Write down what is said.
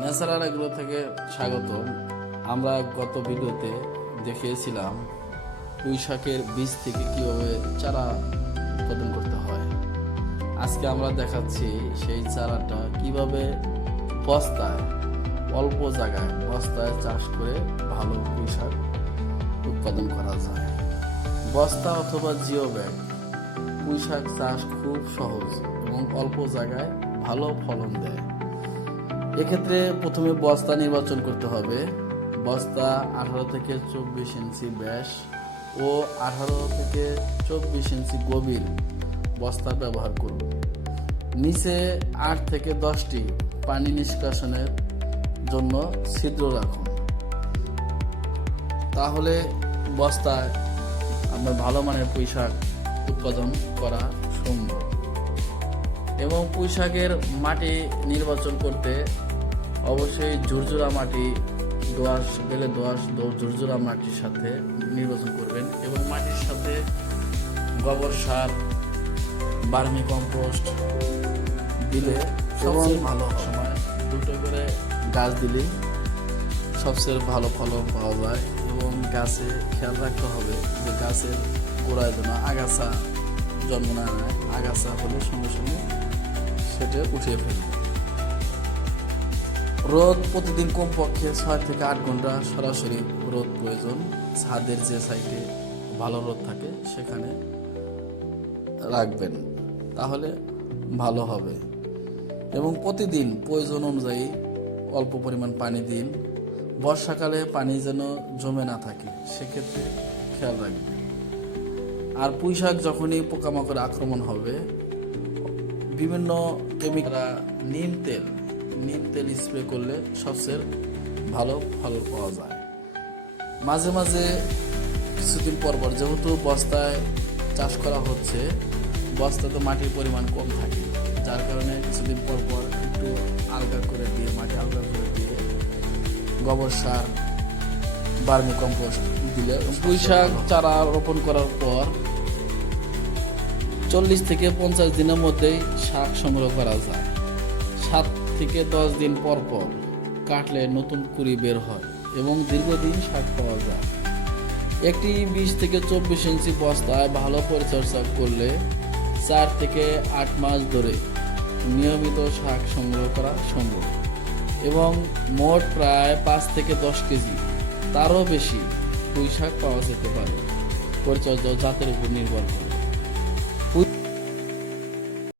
Natural এগুলো থেকে স্বাগত। আমরা গত ভিডিওতে দেখিয়েছিলাম পুঁই শাকের বীজ থেকে কীভাবে চারা উৎপাদন করতে হয়। আজকে আমরা দেখাচ্ছি সেই চারাটা কিভাবে বস্তায়, অল্প জায়গায় বস্তায় চাষ করে ভালো পুঁই শাক উৎপাদন করা যায়। বস্তা অথবা জিও ব্যাগ পুঁই শাক চাষ খুব সহজ এবং অল্প জায়গায় ভালো ফলন দেয়। এক্ষেত্রে প্রথমে বস্তা নির্বাচন করতে হবে। বস্তা 18 থেকে 24 ইঞ্চি ব্যাস ও 18 থেকে 24 ইঞ্চি গভীর বস্তা ব্যবহার করুন। নিচে 8 থেকে 10টি পানি নিষ্কাশনের জন্য ছিদ্র রাখুন। তাহলে বস্তায় আপনার ভালো মানের পুঁই শাক উৎপাদন করা সম্ভব। এবং পুঁই শাকের মাটি নির্বাচন করতে অবশ্যই ঝুরঝুরা মাটি, দোআঁশ বেলে দোআঁশ ঝুরঝুরা মাটির সাথে নির্বাচন করবেন এবং মাটির সাথে গোবর সার, বার্মি কম্পোস্ট দিলে সবচেয়ে ভালো সময় দুটো করে গাছ দিলে সবচেয়ে ভালো ফলন পাওয়া যায়। এবং গাছে খেয়াল রাখতে হবে যে গাছের গোড়ায় যেন আগাছা জন্ম না নেয়। আগাছা হলে সঙ্গে সঙ্গে সেটা উঠিয়ে ফেলবে। রোদ প্রতিদিন কমপক্ষে 6 থেকে 8 ঘন্টা সরাসরি রোদ প্রয়োজন। ছাদের যে সাইডে ভালো রোদ থাকে সেখানে রাখবেন, তাহলে ভালো হবে। এবং প্রতিদিন প্রয়োজন অনুযায়ী অল্প পরিমাণ পানি দিন। বর্ষাকালে পানি যেন জমে না থাকে সেক্ষেত্রে খেয়াল রাখবেন। আর পুঁই শাক যখনই পোকামাকড় আক্রমণ হবে, বিভিন্ন কেমিক্যাল, নিম তেল স্প্রে করলে সবচেয়ে ভালো ফল পাওয়া যায়। মাঝে মাঝে কিছুদিন পর যেহেতু বস্তায় চাষ করা হচ্ছে, বস্তাতে মাটির পরিমাণ কম থাকে, যার কারণে কিছুদিন পর একটু আলগা করে দিয়ে, মাটি আলগা করে দিয়ে গোবর সার, বার্মি কম্পোস্ট দিলে পুঁই শাক চারা রোপণ করার পর 40 থেকে 50 দিনের মধ্যেই শাক সংগ্রহ করা যায়। 7 থেকে 10 দিন পর কাটলে নতুন কুঁড়ি বের হয় এবং দীর্ঘদিন শাক পাওয়া যায়। একটি 20 থেকে 24 ইঞ্চি বস্তায় ভালো পরিচর্যা করলে 4 থেকে 8 মাস ধরে নিয়মিত শাক সংগ্রহ করা সম্ভব এবং মোট প্রায় 5 থেকে 10 কেজি তারও বেশি পুঁই শাক পাওয়া যেতে পারে। পরিচর্যা জাতের উপর নির্ভর করে।